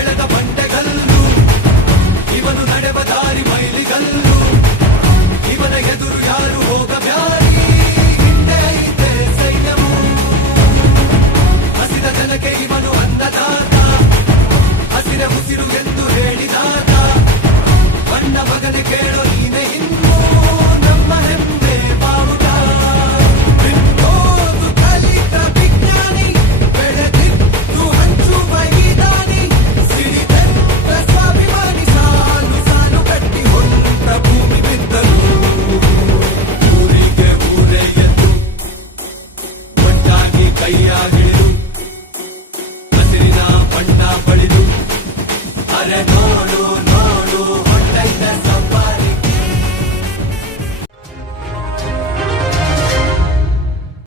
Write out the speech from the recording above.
ಬೆಳೆದ ಬಂಡೆಗಲ್ಲು. ಇವನು ನಡೆವ ದಾರಿ ಮೈಲಿಗಲ್ಲು. ಇವನ ಎದುರು ಯಾರು ಹೋಗ ಬ್ಯಾರಿ ಹಿಂದೆ ಐತೆ ಸೈನ್ಯವು. ಹಸಿದ ಜನಕ್ಕೆ ಇವನು ಅನ್ನದಾತ ಹಸಿರ ಉಸಿರು ಎಂದು ಹೇಳಿದಾತ. ಕೈಯಾಗಿಳಿದು ಹಸಿರಿನ ಬಣ್ಣ ಬಳಿದು. ಅರೆ ನೋಡು ನೋಡು